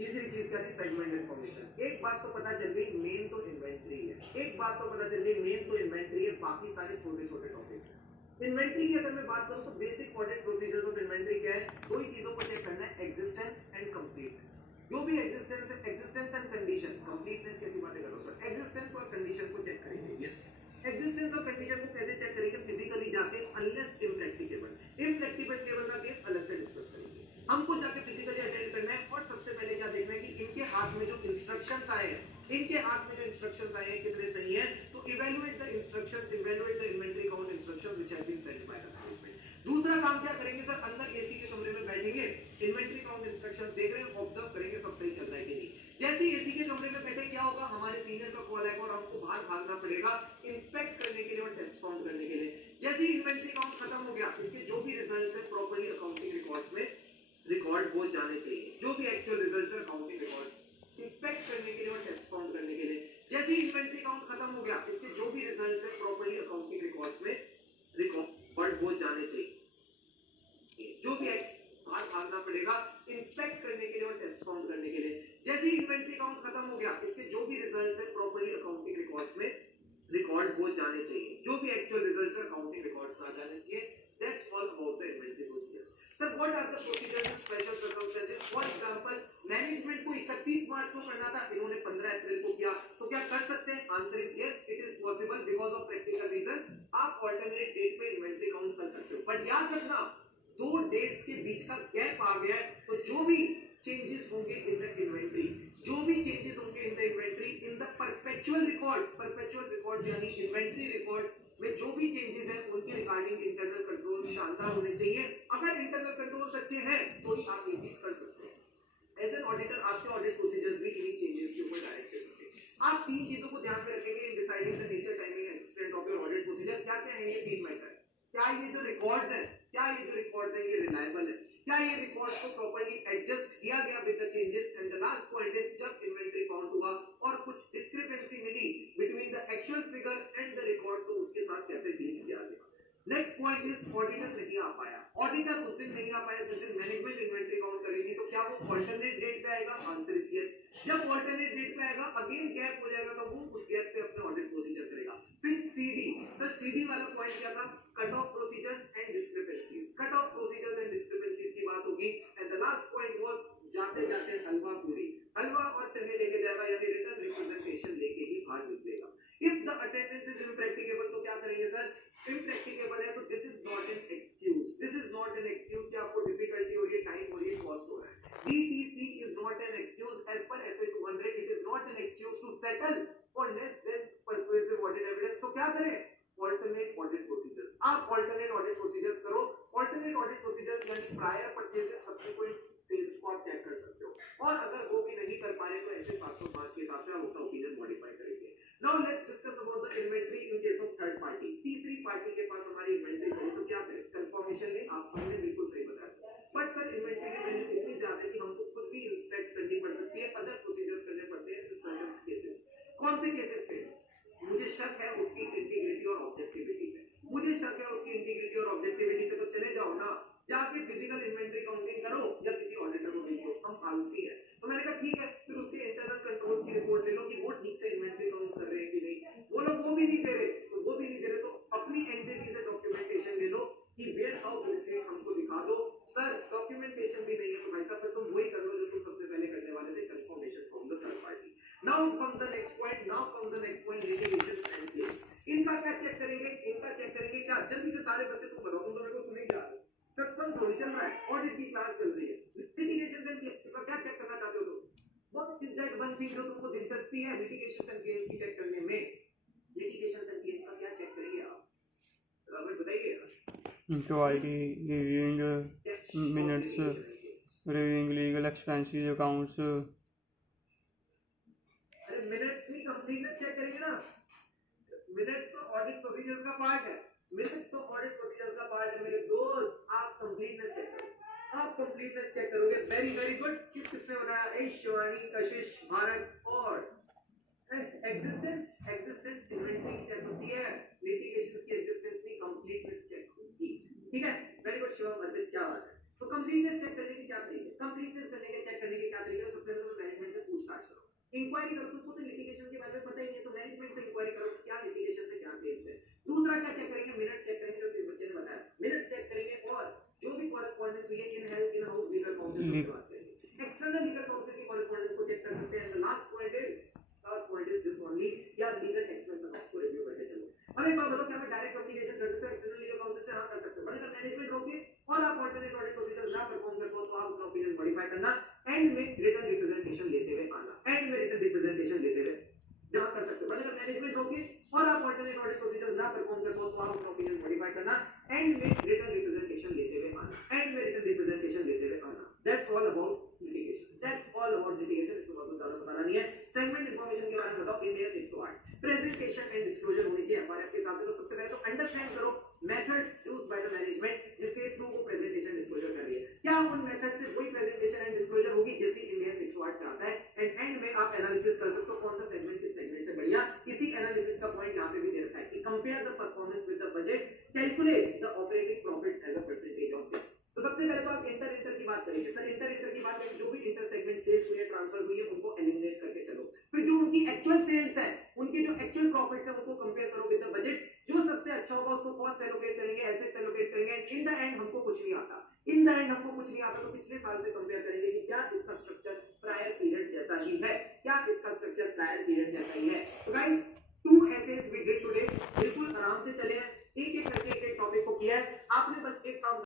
तीसरी चीज क्या थी? Segment information. एक बात तो पता चल गई, मेन तो इन्वेंटरी है। एक बात तो पता चल गई, मेन तो इन्वेंटरी है, बाकी सारे छोटे छोटे टॉपिक्स हैं। इन्वेंटरी की अगर मैं बात करूं तो basic audit procedures of inventory क्या है? दो ही चीजों को चेक करना है, एग्जिस्टेंस एंड कंप्लीटनेस। जो भी एग्जिस्टेंस है, एग्जिस्टेंस एंड कंडीशन। कंप्लीटनेस कैसी बातें कर रहा हूं सर? एग्जिस्टेंस और कंडीशन को चेक करेंगे। यस, एग्जिस्टेंस और कंडीशन को कैसे चेक करेंगे? फिजिकली जाके, अनलेस इम्प्रैक्टिकेबल। इम्प्रैक्टिकेबल का केस अलग से डिस्कस करेंगे। हमको जाके फिजिकली अटेंड करना है और सबसे पहले क्या देखना है कि इनके हाथ में जो इंस्ट्रक्शंस आए हैं, इनके हाथ में जो इंस्ट्रक्शंस आए हैं कितने सही हैं। तो evaluate the instructions, evaluate the inventory count instructions which have been send by the management. दूसरा काम क्या करेंगे सर? अंदर एसी के कमरे में बैठेंगे, इन्वेंटरी काउंट इंस्ट्रक्शंस देख रहे हैं, ऑब्जर्व करेंगे सब सही चल रहा है कि नहीं। जैसे ही एसी के कमरे में बैठे क्या होगा? हमारे सीनियर का कॉल आएगा और हमको बाहर भागना पड़ेगा इंस्पेक्ट करने के लिए और टेस्ट काउंट करने के लिए। जैसे ही इन्वेंटरी काउंट खत्म हो गया, इनके जो भी रिजल्ट है प्रॉपर्ली अकाउंटिंग रिकॉर्ड्स में रिकॉर्ड हो जाने चाहिए। जो भी एक्चुअल रिजल्ट्स है अकाउंटिंग रिकॉर्ड्स इंस्पेक्ट करने के लिए और टेस्ट काउंट करने के लिए। जैसे ही इन्वेंटरी काउंट खत्म हो गया, इसके जो भी रिजल्ट्स है प्रॉपर्ली अकाउंटिंग रिकॉर्ड्स में रिकॉर्ड हो जाने चाहिए। जो भी बाहर भागना पड़ेगा इंस्पेक्ट करने के लिए और टेस्ट काउंट करने के लिए। जैसे ही इन्वेंटरी काउंट खत्म हो गया, इसके जो भी रिजल्ट्स है प्रॉपर्ली अकाउंटिंग रिकॉर्ड्स में रिकॉर्ड हो जाने चाहिए। जो भी एक्चुअल रिजल्ट्स है अकाउंटिंग रिकॉर्ड्स में आ जाने चाहिए। That's all about the inventory procedures. Sir, what are the procedures in special circumstances? For example, management को 31 मार्च को करना था, इन्होंने 15 अप्रैल को किया, तो क्या कर सकते हैं? Answer is yes, it is possible because of practical reasons. आप ऑल्टरनेट डेट पे इन्वेंटरी काउंट कर सकते हो, बट याद रखना दो डेट्स के बीच का गैप आ गया है, तो जो भी चेंजेस होंगे इन द इन्वेंटरी, जो भी चेंजेस होंगे in the inventory, in the perpetual records यानी इन्वेंटरी रिकॉर्ड्स में जो भी चेंजेस हैं उनके रिगार्डिंग इंटरनल कंट्रोल शानदार होने चाहिए। अगर इंटरनल कंट्रोल्स अच्छे हैं तो ही आप ये चीज कर सकते हैं। एज एन ऑडिटर आपके ऑडिट प्रोसीजर्स भी इन्हीं चेंजेस के ऊपर डायरेक्टेड होंगे। आप तीन चीजों को ध्यान में रखेंगे in deciding the nature, timing and extent of your audit procedure. क्या क्या है ये तीन मैटर? क्या ये जो रिकॉर्ड्स है, ये रिलायबल है? क्या ये रिकॉर्ड्स को प्रॉपर्ली एडजस्ट किया गया with the changes? And the last point is जब इन्वेंटरी काउंट हुआ और कुछ डिस्क्रिपेंसी मिली between the actual figure and the record, तो उसके साथ कैसे डील किया गया? नेक्स्ट पॉइंट इज ऑडिटर नहीं आ पाया। ऑडिटर उस दिन नहीं आ पाया जिस दिन मैनेजमेंट इन्वेंटरी काउंट करेगी, तो क्या वो ऑल्टरनेट डेट पे आएगा? Answer is yes. जब ऑल्टरनेट डेट पे आएगा, अगेन गैप हो जाएगा, तो वो उस गैप पे अपने ऑडिट प्रोसीजर करेगा। फिर सीडी, सर सीडी वाला पॉइंट क्या था? Cut off procedures and discrepancies. Cut off procedures and discrepancies की बात होगी। And the last point was जाते जाते हलवा पूरी, हलवा और चने लेके जाएगा, यानी रिटर्न रिप्रेजेंटेशन लेके ही बाहर निकलेगा। If the attendance is impracticable, तो क्या करेंगे सर? इम्प्रैक्टिकेबल है तो this is not an excuse, this is not an excuse कि आपको डिफिकल्टी हो रही है, टाइम हो रही है, कॉस्ट हो रहा है। DTC is not an excuse as per SA 200, it is not an excuse to settle for less than persuasive audit evidence. तो क्या करें? Alternate audit procedures. आप ऑल्टरनेट ऑडिट प्रोसीजर्स करो। ऑल्टरनेट ऑडिट प्रोसीजर्स यानी prior purchases, subsequent sales को आप check कर सकते हो, और अगर वो भी नहीं कर पा रहे तो ऐसे 705 के हिसाब से आप अपना ओपिनियन मॉडिफाई करेंगे। Now let's discuss about the inventory in case of third party. तीसरी पार्टी के पास हमारी इन्वेंटरी पड़ी तो क्या करें? कंफर्मेशन ले। आप सबने बिल्कुल सही बताया, बट सर इन्वेंटरी की वैल्यू इतनी ज्यादा है कि हमको खुद भी इंस्पेक्ट करनी पड़ सकती है, अदर प्रोसीजर्स करने पड़ते हैं इन सर्टेन केसेस। कौन से केसेस पे? मुझे शक है उसकी इंटीग्रिटी और ऑब्जेक्टिविटी पे। मुझे शक है उसकी इंटीग्रिटी और ऑब्जेक्टिविटी पे, तो चले जाओ ना, जाके फिजिकल इन्वेंटरी काउंटिंग करो या किसी ऑडिटर को भेजो। हम आलसी है, तो मैंने कहा ठीक है, फिर उसके इंटरनल कंट्रोल्स की रिपोर्ट ले लो कि वो ठीक से इन्वेंटरी काउंट कर रहे हैं कि नहीं। वो लोग वो भी नहीं दे रहे, तो अपनी एंटिटी से डॉक्यूमेंटेशन ले लो कि वेयर हाउ रिसीव हमको दिखा दो। सर डॉक्यूमेंटेशन भी नहीं है तो भाई साहब फिर तुम वही कर लो जो तुम सबसे पहले करने वाले थे, confirmation from the third party. Now comes the next point, litigation and claims. इनका क्या चेक करेंगे? क्या जल्दी से सारे बच्चे तुम बताओ, तुम तो मेरे को सुने जा रहे हो, सत्संग थोड़ी चल रहा है, ऑडिट की क्लास चल रही है। लिटिगेशन एंड क्लेम्स का क्या चेक करना चाहते हो तुम? What is that one thing जो तुमको दिलचस्पी है लिटिगेशन एंड क्लेम्स की चेक करने में? लिटिगेशन एंड क्लेम्स का क्या चेक करेंगे आप? रॉबर्ट बताइए। Inquiry, reviewing minutes, reviewing legal expenses accounts. अरे मिनट्स नहीं, कंप्लीटनेस चेक करेंगे ना। मिनट्स तो ऑडिट प्रोसीजर्स का पार्ट है, मेरे दोस्त। आप कंप्लीटनेस चेक करो, वेरी वेरी गुड। किसने बताया? शिवानी, कशिश, भारत और एग्जिस्टेंस इन्वेंटरी की चेक होती है, लिटिगेशंस की एग्जिस्टेंस नहीं, कंप्लीटनेस चेक होती। ठीक है, वेरी गुड शिवा, क्या बात है। तो कंप्लीटनेस चेक करने की क्या तरीके? सबसे पहले इंक्वायरी करो, तुमको तो लिटिगेशन के बारे में पता ही नहीं है, तो मैनेजमेंट से इंक्वायरी करो क्या लिटिगेशन से क्या क्लेम्स है। दूसरा क्या चेक करेंगे, मिनट्स चेक करेंगे, जो बच्चे ने बताया मिनट्स चेक करेंगे, और जो भी कॉरेस्पॉन्डेंस हुई है इन हाउस लीगल काउंसिल से बात करेंगे। एक्सटर्नल लीगल काउंसिल की कॉरेस्पॉन्डेंस को चेक कर सकते हैं। The last point is this only, या लीगल एक्सटर्नल को रिव्यू करके चलो। अब एक बात बताओ, क्या मैं डायरेक्ट कम्युनिकेशन कर सकते हो एक्सटर्नल लीगल काउंसिल से? हाँ कर सकते हो, बट अगर मैनेजमेंट रोके और आप ऑल्टरनेट ऑडिट प्रोसीजर्स ना परफॉर्म कर पाओ तो आप अपना ओपिनियन मॉडिफाई करना, एंड में रिटर्न रिप्रेजेंटेशन लेते हुए आना, एंड में रिटर्न रिप्रेजेंटेशन लेते हुए जमा कर सकते हो। बट अगर मैनेजमेंट रोके और आप ऑल्टरनेट ऑडिट प्रोसीजर्स ना परफॉर्म कर पाओ तो आप अपना ओपिनियन मॉडिफाई करना, एंड में रिटर्न रिप्रेजेंटेशन लेते हुए आना, एंड में रिटर्न रिप्रेजेंटेशन लेते हुए आना। That's all about litigation, that's all about litigation. इसमें बहुत ज्यादा मसाला नहीं है। सेगमेंट इंफॉर्मेशन के बारे में बताओ, इंडिया 608 प्रेजेंटेशन एंड डिस्क्लोजर होनी चाहिए एफआरएफ के हिसाब से। तो सबसे पहले तो अंडरस्टैंड करो methods used by the management जिससे थ्रू वो प्रेजेंटेशन डिस्क्लोजर कर रही है। क्या उन मेथड से वही प्रेजेंटेशन एंड डिस्क्लोजर होगी जैसी इंडिया 608 चाहता है? एंड में आप एनालिसिस कर सकते हो कौन सा सेगमेंट किस सेगमेंट से बढ़िया। इसी एनालिसिस का पॉइंट यहां पे भी दे रखा है कि compare the performance with the budgets, calculate the operating profit as a percentage of sales. तो सबसे पहले तो आप इंटर की बात करेंगे। सर इंटर की बात करें, जो भी इंटर सेगमेंट सेल्स हुई है, ट्रांसफर हुई है, उनको एलिमिनेट करके चलो। फिर जो उनकी एक्चुअल सेल्स है, उनके जो एक्चुअल प्रॉफिट्स है, उनको कंपेयर करो विद द बजट्स। जो सबसे अच्छा होगा उसको कॉस्ट एलोकेट करेंगे, एसेट्स एलोकेट करेंगे, एंड इन द एंड हमको कुछ नहीं आता। इन द एंड हमको कुछ नहीं आता तो पिछले साल से कंपेयर करेंगे कि क्या इसका स्ट्रक्चर प्रायर पीरियड जैसा ही है, क्या इसका स्ट्रक्चर प्रायर पीरियड जैसा ही है। तो गाइस